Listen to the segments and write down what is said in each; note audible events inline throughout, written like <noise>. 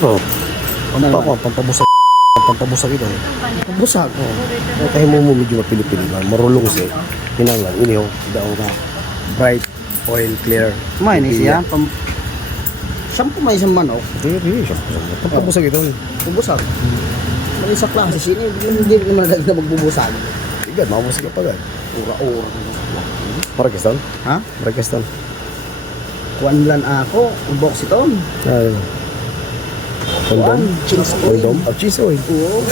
Oh. Pampako, pampabusag. Pampabusag ito. Busag. Oh. Oh, kaya mo mo medyo mapili-pili. Marulong siya. Hinangan. Iniho. Daong ka. Bright. Oil clear. May ni siya. Pam... Sampu may isang manok. Hindi, siya. Pampabusag ito. Bubusag. May isa klase sini. Hindi naman na na magbubusag. Igad, mamabusag ka pagad. Ura-ura. Parakistan? Ha? Parakistan. Kuan lang ako. Box ito. Ay. Kuan. Chins oil. Condom? Oh, cheese oil. Oo.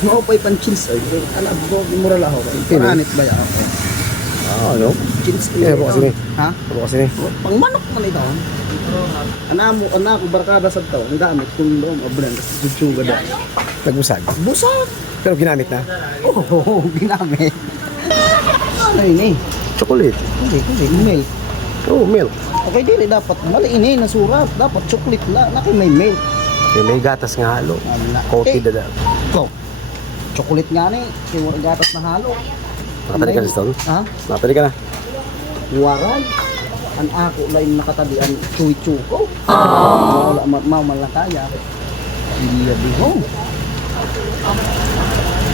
Small pa pan chins oil. Ano ba? Mura lang ako. Panit ba yan? Ah, ano? Chins oil. Eh, bukas ini. Ha? Ano kasi ni? Pang manok man ito. Ana mo, ana ko barkada sa taw. Ang gamit kung doon, ablan, tutsuga da. Nagbusag. Busag! Pero ginamit na. Oo, oh, <laughs> ginamit. Ano yun eh? Chocolate. Hindi, hindi, milk. Oh, milk. Okay, dili dapat mali ini na surat. Dapat chocolate na, na kay may milk. Okay, may gatas nga halo. Ano Eh, na dahil. ko. Chocolate nga ni, wala gatas na halo. Nakatali ka na stone? Ha? Nakatali ka na. Waran. Ang ako lang nakatabi ang chuy-chu ko. Mawala, ma, ma, malakaya. Hindi yabi ko.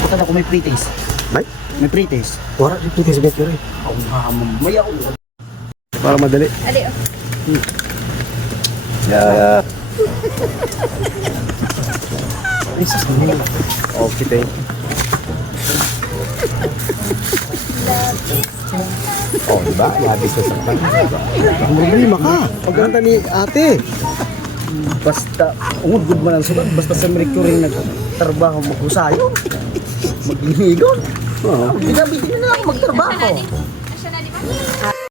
Ito na ko may pre-taste. May? May pre-taste. Wala puti sa medyo rin. Ang hamam. Mayaw. Para madali. Ali, Yeah. Jesus mo. Okay, thank you. Oh, diba? Na sa kanya. Ang problema ka. Pagkanta ni ate. Basta, ungod man ang sulat. Basta sa mercury nagtrabaho maghusayo. Maglimigon. Oo. Binabitin na lang magtrabaho. Asya na, di ba?